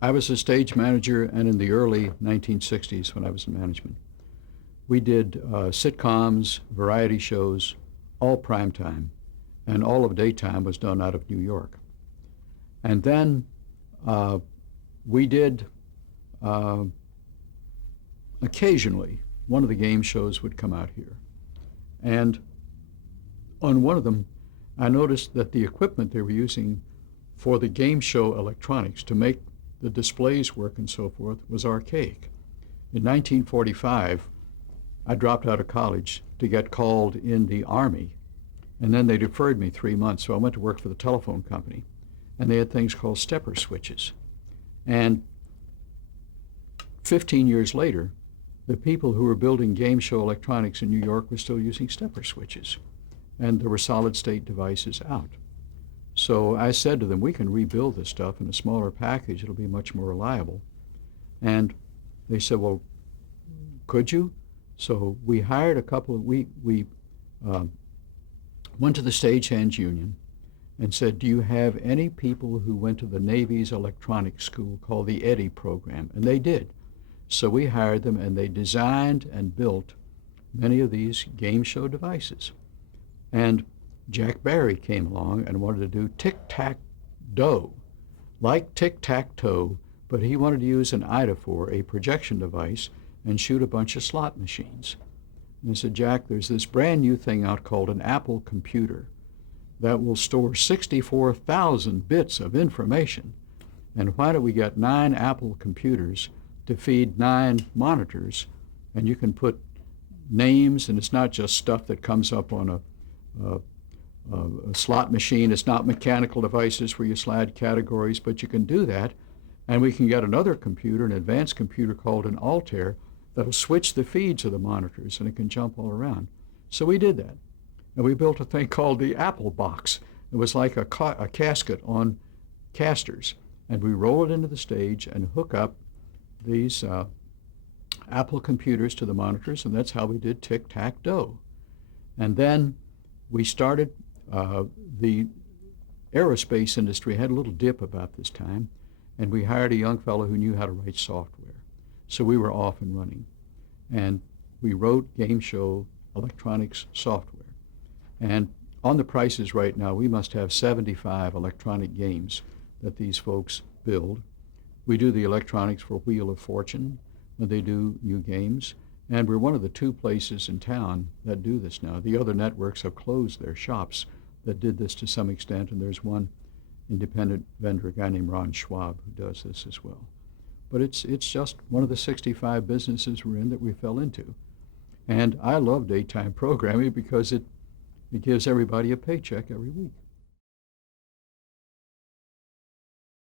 I was a stage manager, and in the early 1960s, when I was in management, we did sitcoms, variety shows, all prime time, and all of daytime was done out of New York. And then uh, we did uh, occasionally one of the game shows would come out here, and on one of them, I noticed that the equipment they were using for the game show electronics to make the displays work and so forth was archaic. In 1945, I dropped out of college to get called in the Army, and then they deferred me 3 months, so I went to work for the telephone company, and they had things called stepper switches. And 15 years later, the people who were building game show electronics in New York were still using stepper switches, and there were solid state devices out. So I said to them, we can rebuild this stuff in a smaller package. It'll be much more reliable. And they said, well, could you? So we hired a couple of, we um, went to the Stagehands Union and said, do you have any people who went to the Navy's electronics school called the Eddy program? And they did. So we hired them, and they designed and built many of these game show devices. And Jack Barry came along and wanted to do tic-tac-doe, like tic-tac-toe, but he wanted to use an Idafor, a projection device, and shoot a bunch of slot machines. And I said, Jack, there's this brand new thing out called an Apple computer that will store 64,000 bits of information. And why don't we get 9 Apple computers to feed 9 monitors, and you can put names, and it's not just stuff that comes up on a slot machine. It's not mechanical devices where you slide categories, but you can do that. And we can get another computer, an advanced computer called an Altair, that'll switch the feeds of the monitors, and it can jump all around. So we did that. And we built a thing called the Apple Box. It was like a casket on casters. And we roll it into the stage and hook up these Apple computers to the monitors, and that's how we did tic-tac-doe. And then we started, the aerospace industry had a little dip about this time, and we hired a young fellow who knew how to write software. So we were off and running. And we wrote game show electronics software. And on the prices right now, we must have 75 electronic games that these folks build. We do the electronics for Wheel of Fortune when they do new games. And we're one of the 2 places in town that do this now. The other networks have closed their shops that did this to some extent, and there's one independent vendor, a guy named Ron Schwab, who does this as well. But it's just one of the 65 businesses we're in that we fell into. And I love daytime programming because it gives everybody a paycheck every week.